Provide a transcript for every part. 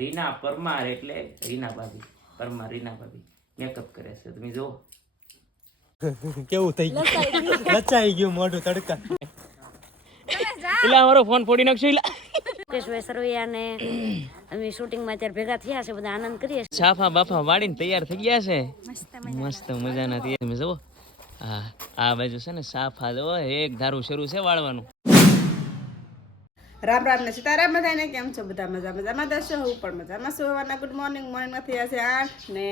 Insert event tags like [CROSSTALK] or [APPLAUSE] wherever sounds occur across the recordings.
રીના પરમાર એટલે રીના ભાભી પરમાર રીના ભાભી. મેકઅપ કરે છે તમે જુઓ. કેવું થઈ ગયું? લચાઈ ગયું. મોઢું તડકા. એટલે અમારો ફોન ફોડી નાખશો એટલે. મુકેશભાઈ સરવૈયા ને અમે શૂટિંગમાં અત્યારે ભેગા થયા છે બધા આનંદ કરીએ છીએ. છાફા બાફા વાળીને તૈયાર થઈ ગયા છે. મસ્ત મજાના. તૈયાર. તમે જુઓ. હા આ બાજુ છે ને સાફા જુઓ એક ધારું શરૂ છે વાળવાનું. રામ રામ ને સીતારામ બધાને કેમ છો બધા? મજા મજામાં દર્શો હું પણ મજામાં શું હોવાના ગુડ મોર્નિંગ મોર્નિંગ થયા છે આઠ ને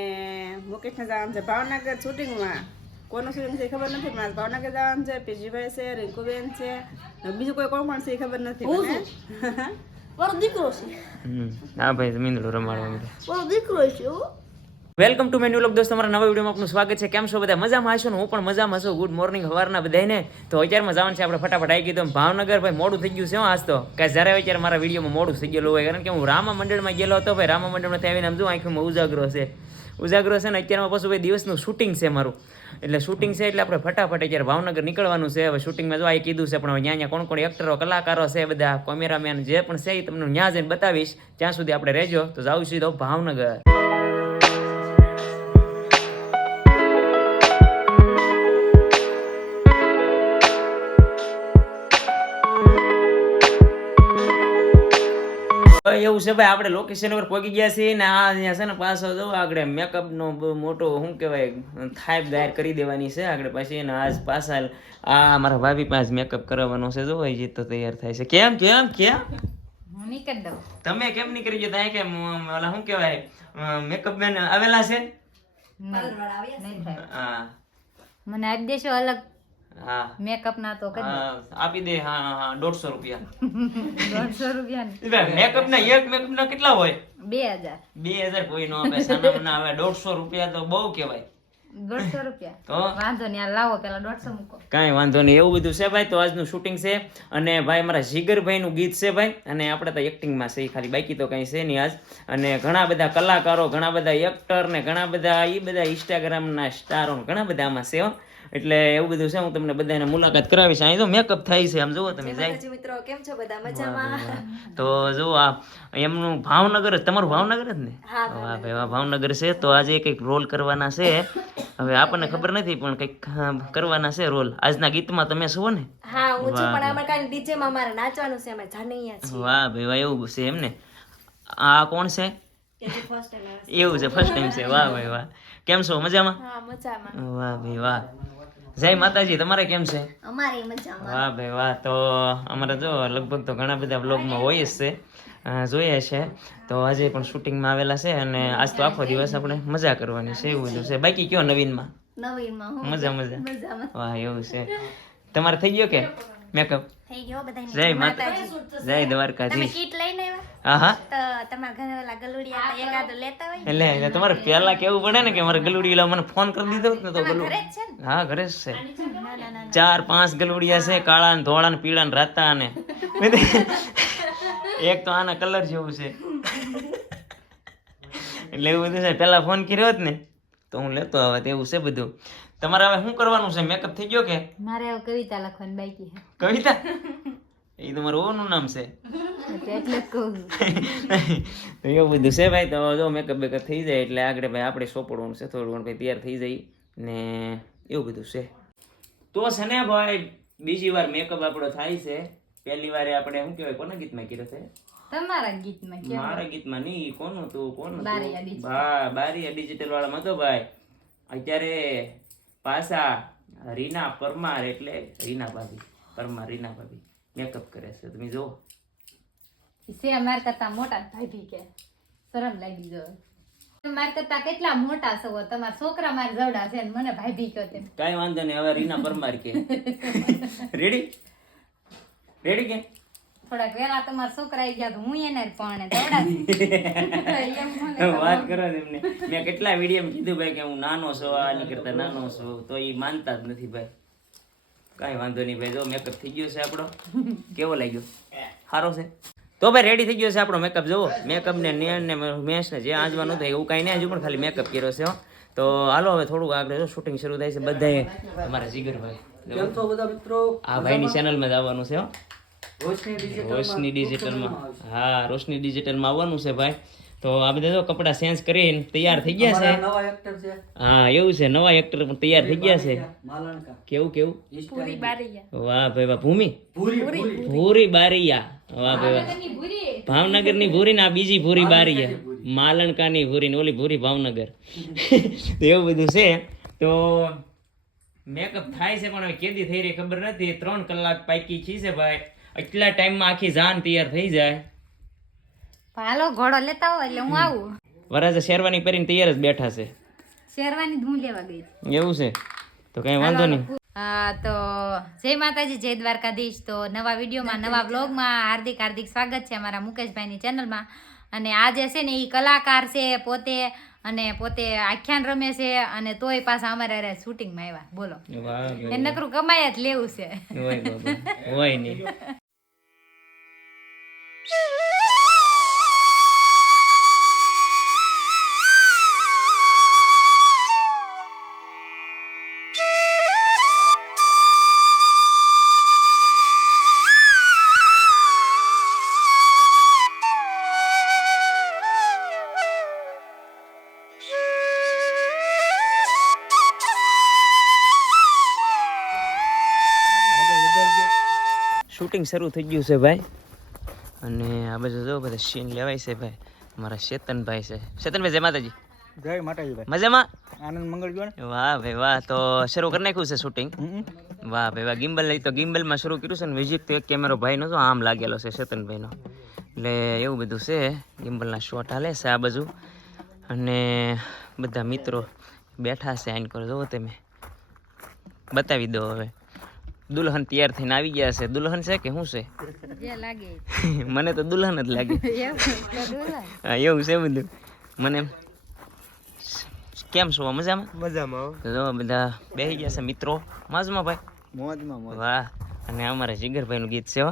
મુકેશને જવાનું છે ભાવનગર શૂટિંગમાં કોનું શૂટિંગ છે એ ખબર નથી પણ ભાવનગર જવાનું છે. પીજીભાઈ છે રિંકુબેન છે. બીજું કોઈ કોણ પણ છે એ ખબર નથી મને. [LAUGHS] હમ. હા ભાઈ મીંદડું રમાડવા દીકરો છે વેલકમ ટુ મેન્યુ લોક દોસ્તો તમારા નવા વિડીયોમાં આપનું સ્વાગત છે. કેમ છો બધા? મજામાં હશો હું પણ મજામાં છું. ગુડ મોર્નિંગ સવારના બધાને તો અત્યારમાં જવાનું છે આપણે ફટાફટ. આવી ગયું ભાવનગર, ભાઈ, મોડું થઈ ગયું છે આજ તો. કે જ્યારે અત્યારે મારા વિડીયોમાં મોડું થઈ ગયેલું હોય. કારણ કે હું રામા મંડળમાં ગયેલો હતો, ભાઈ, રામા મંડળમાંથી આવીને આમ જો આંખમાં ઉજાગરો છે. ઉજાગરો છે ને અત્યારમાં પાછું ભાઈ દિવસનું શૂટિંગ છે મારું. એટલે શૂટિંગ છે એટલે આપણે ફટાફટ અત્યારે ભાવનગર નીકળવાનું છે. હવે શૂટિંગમાં જો આ કીધું છે, પણ ત્યાં ત્યાં કોણ કોણ એક્ટરો કલાકારો છે બધા કેમેરામેન જે પણ છે એ તમને ત્યાં જઈને બતાવીશ. ત્યાં સુધી આપણે રહેજો. તો જાઉં સીધો ભાવનગર. એવું છે ભાઈ આપણે લોકેશન ઉપર પહોંચી ગયા છીએ ને આ અહીંયા છે ને પાછો જો આગળ મેકઅપ નો મોટો શું કહેવાય થાઈપ દાયર કરી દેવાની છે. આગળ પાછી ને આજ પાછા આ મારા ભાભી પાસે મેકઅપ કરાવવાનો છે. જો એ તો તૈયાર થાય છે. કેમ કેમ કેમ? તમે કેમ નહીં કરી જતા કે ઓલા શું કહેવાય મેકઅપ મેન આવેલા છે? હા. મને આપી દેશો અલગ મેકઅપ ના તો આપી દે હા હા દોઢસો રૂપિયા. દોઢસો રૂપિયા મેકઅપ ના એક મેકઅપ ના કેટલા હોય? બે હજાર. બે હજાર કોઈ નો આપે સાના ના આવે દોઢસો રૂપિયા તો બહુ કહેવાય. દોઢસો રૂપિયા. વાંધો નહીં લાવો પેલા દોઢસો મૂકો. કાંઈ વાંધો નહીં એવું બધું છે ભાઈ તો આજનું શૂટિંગ છે. અને ભાઈ મારા જીગરભાઈનું ગીત છે ભાઈ અને આપણે તો એક્ટિંગમાં છે ખાલી બાકી તો કંઈ છે નહીં આજ. અને ઘણા બધા કલાકારો ઘણા બધા એક્ટર ને ઘણા બધા એ બધા ઇન્સ્ટાગ્રામના સ્ટારો ઘણા બધા આમાં છે. એટલે એવું બધું છે હું તમને બધાને મુલાકાત કરાવીશ. અહીં તો મેકઅપ થાય છે આમ જુઓ તમે જાય. મિત્રો કેમ છો બધા? મજામાં? તો જો આ એમનું ભાવનગર જ તમારું ભાવનગર જ ને? વાહ ભાઈ વાહ ભાવનગર છે. તો આજે કંઈક રોલ કરવાના છે. હવે આપણને ખબર નથી પણ કંઈક કરવાના છે રોલ આજના ગીતમાં તમે છો ને? હા હું છું પણ અમારે કાલે ડીજે માં મારે નાચવાનું છે અમે જાનૈયા વાહ ભાઈ વાહ એવું છે એમ ને? આ કોણ છે? છીએ એવું છે ફર્સ્ટ ટાઈમ છે. વાહ ભાઈ વાહ. કેમ છો? મજામાં? હા મજામાં. વાહ ભાઈ વાહ. જય માતાજી તમારે કેમ છે? અમારી મજામાં. વાહ ભાઈ વાહ. તો અમારે જો લગભગ તો ઘણા બધા બ્લોગમાં હોય જ છે. જોઈએ છે. તો આજે પણ શૂટિંગમાં આવેલા છે અને આજ તો આખો દિવસ આપણે મજા કરવાની છે એવું બધું છે. બાકી કયો નવીનમાં? નવીનમાં મજા મજા. વાહ એવું છે. તમારે થઈ ગયો કે? મેકઅપ થઈ ગયો બધા જય માતા જય દ્વારકાજી કીટ લઈને આવ્યા? હા હા તો તમારા ઘરે ઓલા ગલુડિયા હતા લેતા હોય. એટલે એટલે તમારે પહેલા કેવું પડે ને કે મારે ગલુડી મને ફોન કરી દીધો ને તો ગલુ હા ઘરે જ છે. ચાર પાંચ ગલુડિયા છે કાળા ને ધોળા ને પીળા ને રાતા ને. એક તો આના કલર જેવું છે. એટલે એવું બધું છે. પહેલા ફોન કર્યો હોત ને તો હું લેતો આવે એવું છે બધું. તમારે હવે શું કરવાનું છે? મેકઅપ થઈ ગયો કે? મારે હવે કવિતા લખવાની બાકી કવિતા? [LAUGHS] એ તમારું ઓનું નામ છે. છે એટલે કહું [LAUGHS] તો એવું બધું છે ભાઈ તો જો મેકઅપ બેકઅપ થઈ જાય એટલે આગળ ભાઈ આપણે સોંપડવાનું છે થોડું ઘણું ભાઈ તૈયાર થઈ જાય ને એવું બધું છે. તો છે ને ભાઈ બીજી વાર મેકઅપ આપણો થાય છે. પહેલી વારે આપણે શું કહેવાય કોના ગીતમાં કર્યો છે? તમારા ગીતમાં મારા ગીતમાં નહીં કોનું તું કોનું બારીયા ડિજિટલ વાળામાં તો ભાઈ અત્યારે પાછા રીના પરમાર એટલે રીના ભાભી પરમાર રીના ભાભી. મેકઅપ કરે છે તમે જુઓ. છે માર કરતા મોટા ભાભી કે. શરમ લાગી જો માર કરતા કેટલા મોટા છો તમારા છોકરા મારા જવડા છે ને મને ભાભી કહો તેમ. કાંઈ વાંધો નહીં હવે રીના પરમાર કે. [LAUGHS] રેડી રેડી કે? થોડાક વેલા તમારા છોકરા આવી ગયા તો હું એને પણ [LAUGHS] વાત કરો એમને. મેં કેટલા વીડિયો કીધું ભાઈ કે હું નાનો છો આ ની કરતા નાનો છું તો એ માનતા જ નથી ભાઈ. કાંઈ વાંધો નહીં ભાઈ જો મેકઅપ થઈ ગયો છે આપણો. કેવો લાગ્યો? સારો છે. તો ભાઈ રેડી થઈ ગયો છે આપણો મેકઅપ જોવો મેકઅપ ને નેણ ને મેશ ને જે આંજવાનું થાય એવું કાંઈ નહીં હજુ પણ ખાલી મેકઅપ કર્યો છે તો હાલો હવે થોડુંક આગળ જો શૂટિંગ શરૂ થાય છે બધાએ. અમારા જીગરભાઈ. કેમ છો બધા મિત્રો? આ ભાઈની ચેનલમાં જ આવવાનું છે હો. રોશની ડિજિટલમાં હા રોશની ડિજિટલમાં આવવાનું છે ભાઈ. તો આ બધા જો કપડા ચેન્જ કરીને તૈયાર થઈ ગયા છે. હા એવું છે નવા એક્ટર પણ તૈયાર થઈ ગયા છે. કેવું કેવું? વાહ ભાઈ વાહ ભૂમિ? ભૂરી બારિયા. વાહ ભાઈ વાહ. ભાવનગરની ભૂરી ને આ બીજી ભૂરી બારિયા. માલણકા ની ભૂરી ને ઓલી ભૂરી ભાવનગર. [LAUGHS] એવું બધું છે. તો મેકઅપ થાય છે પણ હવે કેદી થઈ રહી ખબર નથી. ત્રણ કલાક પાકી છી છે ભાઈ. એટલા ટાઈમમાં આખી જાન તૈયાર થઈ જાય. હાલો ઘોડો લેતા હોય એટલે હું આવું. વરાજે શેરવાની પહેરીને તૈયાર જ બેઠા છે. શેરવાની હું લેવા ગઈ. એવું છે? તો કઈ વાંધો નહીં. હા તો જય માતાજી જય દ્વારકાધીશ. તો નવા વિડીયોમાં નવા બ્લોગમાં હાર્દિક હાર્દિક સ્વાગત છે અમારા મુકેશભાઈની ચેનલમાં. અને આજે છે ને એ કલાકાર છે પોતે અને પોતે આખ્યાન રમે છે અને તોય પાછા અમારે અરે શૂટિંગમાં આવ્યા. બોલો. એ નકરું કમાય જ લેવું છે. હોય નહીં. શૂટિંગ શરૂ થઈ ગયું છે ભાઈ. અને આ બાજુ જો બધા સીન લેવાય છે ભાઈ. મારા ચેતનભાઈ છે. ચેતનભાઈ જય માતાજી. જય માતાજી ભાઈ. મજામાં? આનંદ મંગળ ગયો ને? વાહ ભાઈ વાહ. તો શરૂ કરી નાખ્યું છે શૂટિંગ વાહ ભાઈ વાહ. ગિમ્બલ લઈ તો ગિમ્બલમાં શરૂ કર્યું છે ને વિઝિટ તો એક કેમેરો ભાઈનો તો આમ લાગેલો છે ચેતનભાઈનો એટલે એવું બધું છે. ગિમ્બલના શોટ હાલે છે આ બાજુ. અને બધા મિત્રો બેઠા છે આઈન કરો. જોવો તમે. બતાવી દો હવે. દુલ્હન તૈયાર થઈને આવી ગયા છે. દુલ્હન છે કે શું છે? [LAUGHS] મને તો દુલ્હન જ લાગે. [LAUGHS] હા એવું છે બધું. મને કેમ છો? મજામાં? મજામાં જો બધા બેસી ગયા છે મિત્રો. મજામાં ભાઈ? મોજમાં મોજ. વાહ. અને અમારા જીગરભાઈનું ગીત છે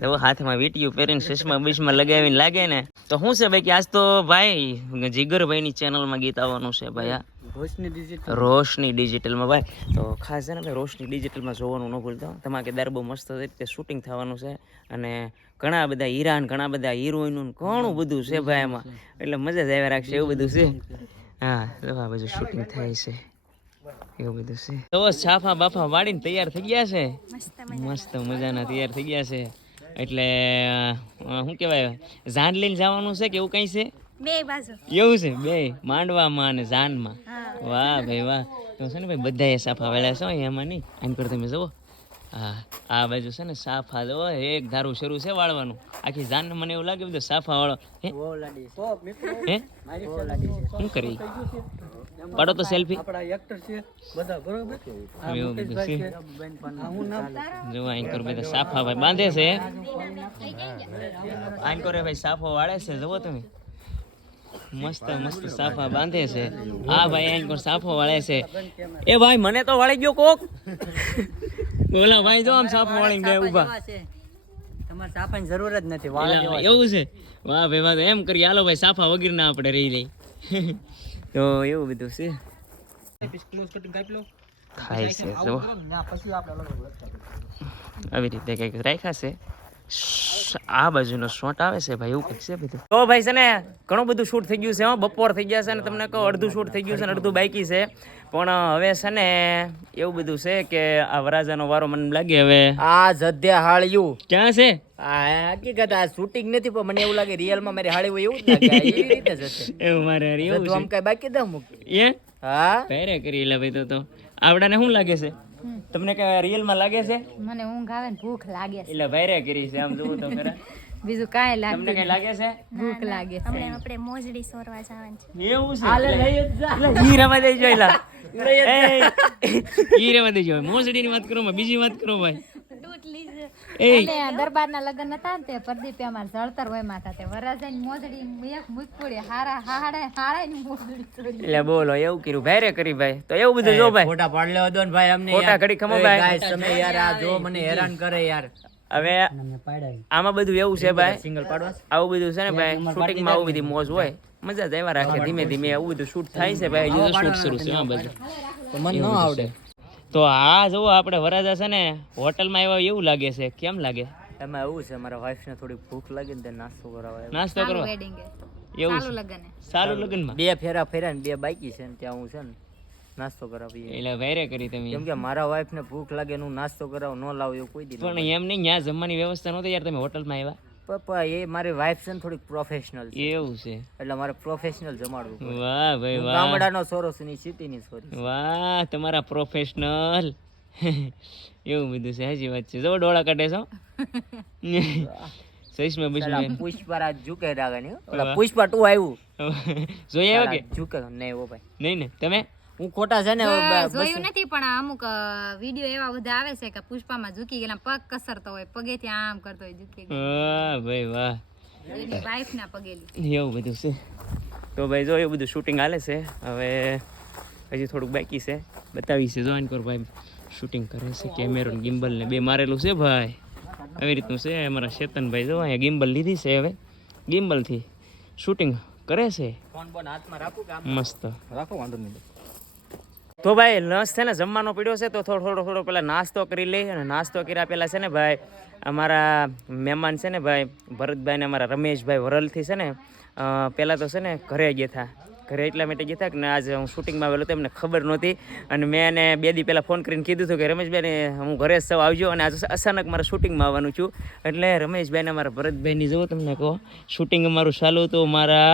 તો હાથમાં વીટીયું પહેરીને સુષ્મા બીશમાં લગાવીને લાગે ને. તો શું છે ભાઈ કે આજ તો ભાઈ જીગરભાઈની ચેનલમાં ગીત આવવાનું છે ભાઈ આ રોશની ડિજિટલ રોશની ડિજિટલમાં ભાઈ. તો ખાસ છે ને ભાઈ રોશની ડિજિટલમાં જોવાનું ન ભૂલતા હો. ધમાકેદાર બહુ મસ્ત રીતે શૂટિંગ થવાનું છે. અને ઘણા બધા હીરાન ઘણા બધા હિરોઈનું ઘણું બધું છે ભાઈ એમાં એટલે મજા જ આવ્યા રાખશે એવું બધું છે. હા તો આ બધું શૂટિંગ થાય છે. એવું બધું છે. તો છાફા બાફા વાળીને તૈયાર થઈ ગયા છે. મસ્ત મજાના. તૈયાર થઈ ગયા છે. એટલે શું કહેવાય? જાન લઈને જવાનું છે કે એવું કંઈ છે? બે બાજુ. એવું છે? બે. માંડવામાં અને જાનમાં વાહ ભાઈ વાહ. તો છે ને ભાઈ બધાએ સાફા વાળ્યા છે એમાં નહીં? આમ પર તમે જુઓ. હા આ બાજુ છે ને સાફા જુઓ એક ધારું શરૂ છે વાળવાનું. આખી જાન મને એવું લાગે બધું સાફા વાળો હે? શું કરી? પાડો તો સેલ્ફી જો આંકર બધા સાફા ભાઈ બાંધે છે આંકરે ભાઈ સાફો વાળે છે જુઓ તમે. મસ્ત મસ્ત સાફા બાંધે છે. આ ભાઈ આંકર સાફો વાળે છે. એ ભાઈ મને તો વાળી ગયો કોક. બોલા ભાઈ જો આમ સાફો વાળી ગયા ઊભા. તમારે સાફાની જરૂર જ નથી વાળા એવું છે? વાહ ભાઈ વાહ એમ કરી હાલો ભાઈ સાફા વગર ના આપણે રહી લઈ તો એવું બધું છે. જો. આવી રીતે કંઈક રાખ્યા છે. આ બાજુનો શોટ આવે છે ભાઈ એવું કંઈક છે બધું. તો ભાઈ છે ને ઘણું બધું શૂટ થઈ ગયું છે હા. બપોર થઈ ગયા છે અને તમને કહું અડધું શૂટ થઈ ગયું છે અડધું બાકી છે. પણ હવે છે ને એવું બધું છે કે આ વરાજાનો વારો મને લાગે હવે. આ જધ્યા હાળ્યું. ક્યાં છે? આ હકીકત આ શૂટિંગ નથી પણ મને એવું લાગે રિયલમાં મારી હાળી હોય એવું જ લાગે. એવી રીતે જ એવું મારે એવું આમ કઈ બાકી દઉં મૂકી. એ? હા? પહેરે કરી લે ભાઈ તો તો. આવડાને શું લાગે છે? તમને કે રિયલમાં લાગે છે? મને ઊંઘ આવે ને ભૂખ લાગે છે. એટલે ભાઈરે કરી છે આમ જોવું તો ખરા. બીજું કાંઈ તમને લાગતું કઈ લાગે છે? ભૂખ લાગે છે. આપણે મોજડી સોરવા જવાનું છે. એવું છે? એટલે ઈ રવા દઈ જોઈલા ઈ રવા દઈ જોઈ મોસડીની વાત કરો માં બીજી વાત કરો ભાઈ. દરબારના લગ્ન હતા ને તે પ્રદીપે અમારે જળતર હોય માતા તે વરરાજાની મોજડી એક મૂક હારા હાડે હાડાની મોજડી એટલે બોલો એવું કર્યું. ભાઈરે કરી ભાઈ. તો એવું બધું જો ભાઈ. ફોટા પાડ લેવા દો ને ભાઈ અમને ફોટા ઘડી ખમો ભાઈ. guys, તમે યાર આ જો મને હેરાન કરે યાર. હવે આમાં બધું એવું છે ભાઈ. સિંગલ પાડવા આવું બધું છે ને ભાઈ. શૂટિંગમાં આવું બધી મોજ હોય. મજા જ આવ્યા રાખે. ધીમે ધીમે આવું બધું શૂટ થાય છે ભાઈ. હજુ શૂટ શરૂ છે બાજુ તો મને ન આવડે. તો આ જુઓ આપણે વરાજા છે ને હોટલમાં આવ્યા એવું લાગે છે. કેમ લાગે? એમાં એવું છે મારા વાઈફને થોડી ભૂખ લાગી ને તે નાસ્તો કરાવવા નાસ્તો કરવા? એવું ચાલુ લગન સારું લગ્ન બે ફેરા ફેર્યા ને બે બાકી છે ને ત્યાં હું છે ને નાસ્તો કરાવી એટલે વેરે કરી તમે. કેમ કે મારા વાઈફ ને ભૂખ લાગે ને હું નાસ્તો કરાવ ન લાવ એવું કોઈ દી પણ એમ નહીં ત્યાં જમવાની વ્યવસ્થા નહોતી યાર તમે હોટલમાં આવ્યા. પપ્પા એ મારી વાઈફ છે ને થોડીક પ્રોફેશનલ છે. એવું છે? એટલે મારે પ્રોફેશનલ જમાડવું વાહ ભાઈ વાહ. ગામડાનો સોરો છું ની સિટીની સોરી વાહ તમારા પ્રોફેશનલ એવું બધું છે હાજી વાત છે. જો ડોળા કાઢે છો? સહીશમાં બીજું પુષ્પા પુષ્પરાજ ઝુકે રાગા ને ઓલા પુષ્પા ટુ આવ્યું જોઈ આવ્યો કે? ઝુકે નહીં ઓ ભાઈ. નહીં ને તમે? હું ખોટા છે ને જોયું નથી પણ અમુક વીડિયો એવા બધા આવે છે કે પુષ્પામાં ઝૂકી ગયેલા પગ કસરતો હોય પગેથી આમ કરતો હોય ઝૂકી ભાઈ વાહ. એની વાઈફ ના પગેલી એવું બધું છે. તો ભાઈ જો એવું બધું શૂટિંગ હાલે છે. હવે હજી થોડુંક બાકી છે. બતાવી છે જોઈન કર ભાઈ શૂટિંગ કરે છે કેમેરો ગિમ્બલ ને બે મારેલું છે ભાઈ. આવી રીતનું છે અમારા ચેતનભાઈ જો અહીંયા ગિમ્બલ લીધી છે હવે. ગિમ્બલથી શૂટિંગ કરે છે. ફોન બોન હાથમાં રાખું મસ્ત. રાખો વાંધો નહીં. તો ભાઈ લંચ છે ને જમવાનો પીડ્યો છે, તો થોડો થોડો થોડો પહેલાં નાસ્તો કરી લઈ અને નાસ્તો કર્યા પહેલાં છે ને ભાઈ, અમારા મહેમાન છે ને ભાઈ, ભરતભાઈ ને અમારા રમેશભાઈ વરલથી છે ને પહેલાં તો છે ને ઘરે ગયા હતા. ઘરે એટલા માટે ગયા હતા કે આજે હું શૂટિંગમાં આવેલો તો એમને ખબર નહોતી. અને મેં એને બે દી પહેલાં ફોન કરીને કીધું હતું કે રમેશભાઈને હું ઘરે સૌ આવજો અને આજે અચાનક મારે શૂટિંગમાં આવવાનું છું. એટલે રમેશભાઈને મારા ભરતભાઈની જુઓ તમને કહો શૂટિંગ અમારું ચાલુ હતું મારા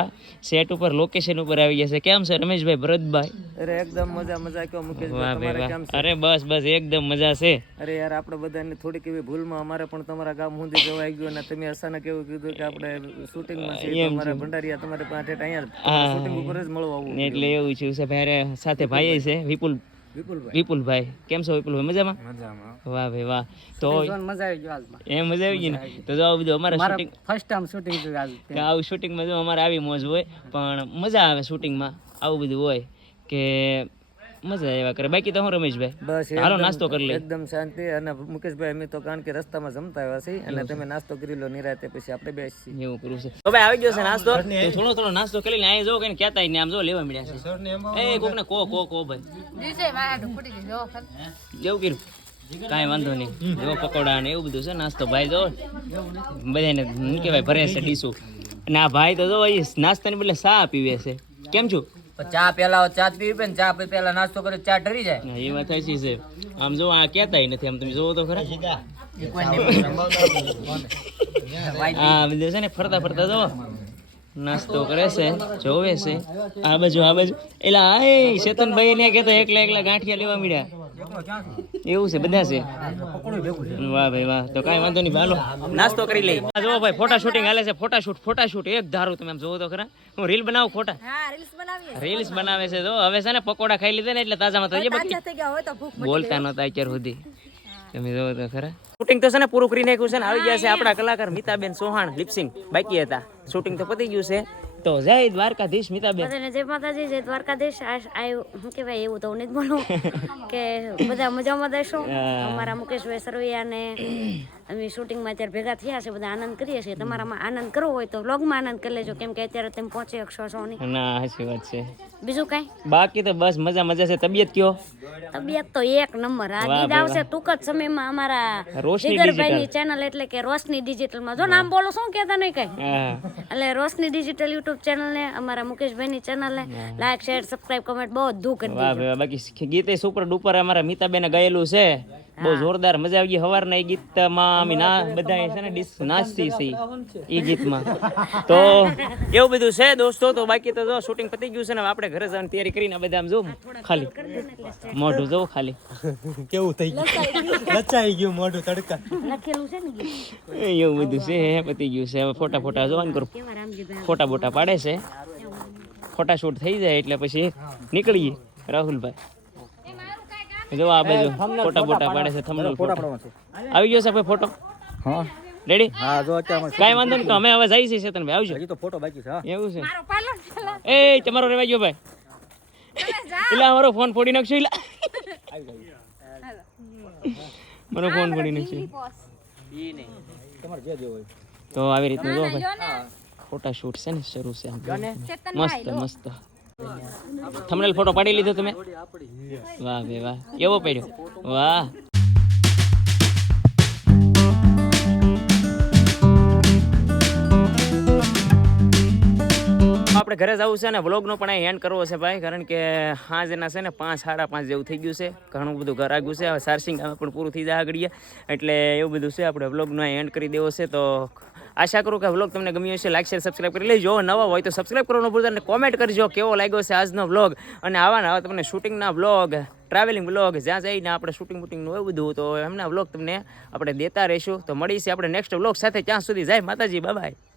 સેટ ઉપર લોકેશન ઉપર આવી ગયા છે. કેમ છે રમેશભાઈ ભરતભાઈ? અરે એકદમ મજા મજા કયો મુકેશ વાહ ભાઈ તમારે વાહ. કેમ અરે બસ બસ એકદમ મજા છે. અરે યાર આપણે બધાને થોડીક એવી ભૂલમાં અમારે પણ તમારા ગામ સુધી જવાઈ ગયું અને તમે અચાનક એવું કીધું કે આપણે શૂટિંગમાં છીએ તો અમારા ભંડારીયા તમારે પાસે અહીંયા શૂટિંગ ઉપર જ મળવા આવું એટલે એવું છે ભાઈ સાથે ભાઈ છે વિપુલ વિપુલભાઈ. વિપુલભાઈ. કેમ છો વિપુલભાઈ? મજામાં? મજામાં. વાહ ભાઈ વાહ. તો મજા આવી ગયો આજમાં એ મજા આવી ગઈ ને? તો જો આવું બધું અમારે શૂટિંગ ફર્સ્ટ ટાઈમ શૂટિંગ છે આજ કે આવું શૂટિંગમાં જો અમારે આવી મોજ હોય પણ મજા આવે શૂટિંગમાં આવું બધું હોય કે મજા આવ્યા કરે. બાકી તો હું રમેશભાઈ બસ હાલો નાસ્તો કરી લે એકદમ શાંતિ. અને મુકેશભાઈ અમે તો કારણ કે રસ્તામાં જમતા આવ્યા છીએ અને તમે નાસ્તો કરી લો નિરાતે પછી આપણે બેસી એવું કરું છે. તો ભાઈ આવી ગયો છે નાસ્તો? થોડો થોડો નાસ્તો કરી લઈને અહીં જો કઈ કહેતા ને આમ જો લેવા મળ્યા છે. એ કોક ને કો કો કો ભાઈ. જેવું કર્યું? કાંઈ વાંધો નહીં. જો પકોડા ને એવું બધું છે નાસ્તો ભાઈ જો. બધાને શું કહેવાય ભરે છે ડીશું. અને આ ભાઈ તો જો એ નાસ્તાની બદલે સા પીવે છે. કેમ છું? ચા પેલા ચા પીવી પડે ચા પી પેલા નાસ્તો કરે ચા ઠરી જાય. એ વાત સાચી છે. આમ જો આ કહેતાય નથી આમ તમે જોવો તો ખરા. હા બધું છે ને ફરતા ફરતા જો નાસ્તો કરે છે જોવે છે. આ બાજુ આ બાજુ. એલા હા એ ચેતનભાઈ ને કેતા એકલા એકલા ગાંઠિયા લેવા મળ્યા એવું છે બધા છે? વાહ ભાઈ વાહ તો કાંઈ વાંધો નહીં હાલો. નાસ્તો કરી લઈ. જો ભાઈ ફોટા શૂટિંગ હાલે છે ફોટા શૂટ ફોટા શૂટ. એક ધારું તમે જોવો તો ખરા. હું રીલ બનાવું ફોટા રીલ્સ બનાવે છે તો હવે છે ને પકોડા ખાઈ લીધા ને એટલે તાજામાં તો બાકી બોલતા નતા અત્યાર સુધી. તમે જોવો તો ખરા. શૂટિંગ તો છે ને પૂરું કરી નાખ્યું છે ને આવી ગયા છે આપણા કલાકાર મિતાબેન સોહાણ લિપસિંગ. બાકી હતા. શૂટિંગ તો પતી ગયું છે. તો જય દ્વારકાધીશ મિતાબેન. બધાને જય માતાજી જય દ્વારકાધીશ. આ હું કહેવાય એવું તો હું નથી બોલું. [LAUGHS] કે બધા મજામાં દેશો અમારા મુકેશભાઈ સરવૈયા ને અમે શૂટિંગમાં અત્યારે ભેગા થયા છે બધા આનંદ કરીએ છીએ. તમારામાં આનંદ કરવો હોય તો વ્લોગમાં આનંદ કરી લેજો કેમ કે અત્યારે તમે પહોંચી શકશો છો નહીં ના સાચી વાત છે. બીજું કાંઈ? બાકી તો બસ મજા મજા છે. તબિયત કયો? તબિયત તો એક નંબર. આ ગીત આવશે ટૂંક જ સમયમાં અમારા રોશની જીગરભાઈની ચેનલ એટલે કે રોશની ડિજિટલમાં જો નામ બોલો શું કહેતા નહીં કઈ? એટલે રોશની ડિજિટલ યુટ્યુબ ચેનલને અમારા મુકેશભાઈની ચેનલને લાઈક શેર સબસ્ક્રાઇબ કમેન્ટ બધું કરી ભાઈ બાકી ગીતે સુપર ડુપર અમારા મિતાબેને ગાયેલું છે. બહુ જોરદાર મજા આવી ગઈ. હવારના એ ગીતમાં અમે ના બધા છે ને ડીશ નાચતી છે. એ ગીતમાં. [LAUGHS] તો એવું બધું છે દોસ્તો. તો બાકી તો જો શૂટિંગ પતી ગયું છે ને આપણે ઘરે જવાની તૈયારી કરીને બધા આમ જો ખાલી. મોઢું જો ખાલી. [LAUGHS] કેવું થઈ ગયું? લચાઈ [LAUGHS] ગયું. મોઢું તડકા. લખેલું છે ને એવું બધું છે પતી ગયું છે. હવે ફોટા ફોટા જોવાનું કરું. કેવા ફોટા બોટા પાડે છે. ફોટા શૂટ થઈ જાય એટલે પછી નીકળીએ. રાહુલભાઈ. જો આ બાજુ ફોટા ફોટા પાડે છે થંબનેલ ફોટો આવી ગયો છે ભાઈ ફોટો? હા. રેડી હા જો અત્યારે કાંઈ વાંધો નહીં તો અમે હવે જઈ છીએ ચેતનભાઈ આવજો. હજી તો ફોટો બાકી છે હા. એવું છે. એ તમારો રેવા ગયો ભાઈ. એટલે અમારો ફોન ફોડી નાખશો એટલે. મારો ફોન ફોડી નાખશો. તમારે જે જેવું તો આવી રીતનું જો ભાઈ. ફોટા શૂટ છે ને શરૂ છે. મસ્ત મસ્ત. થંબનેલ ફોટો પાડી લીધો તમે? વાહ બે વાહ. કેવો પડ્યો? વાહ. આપણે ઘરે જવું છે ને વ્લોગનો પણ અહીં એન્ડ કરવો છે ભાઈ, કારણ કે સાંજના છે ને પાંચ સાડા પાંચ જેવું થઈ ગયું છે. ઘણું બધું ઘર આગ્યું છે. હવે સારસિંગ અમે પણ પૂરું થઈ જાય આગળ એટલે એવું બધું છે. આપણે વ્લોગનો અહીં એન્ડ કરી દેવો છે. તો આશા કરું કે વ્લોગ તમને ગમ્યો હશે. લાઈક શેર સબસ્ક્રાઈબ કરી લેજો. નવા હોય તો સબસ્ક્રાઈબ કરવાનું ભૂલતા અને કોમેન્ટ કરજો કેવો લાગ્યો છે આજનો વ્લોગ અને આવા ને આવા તમને શૂટિંગના વ્લોગ ટ્રાવેલિંગ વ્લોગ જ્યાં જઈને આપણે શૂટિંગ બૂટિંગનું એવું બધું તો એમના વ્લોગ તમને આપણે દેતા રહીશું. તો મળીશું આપણે નેક્સ્ટ વ્લોગ સાથે. ત્યાં સુધી જાય માતાજી. બાય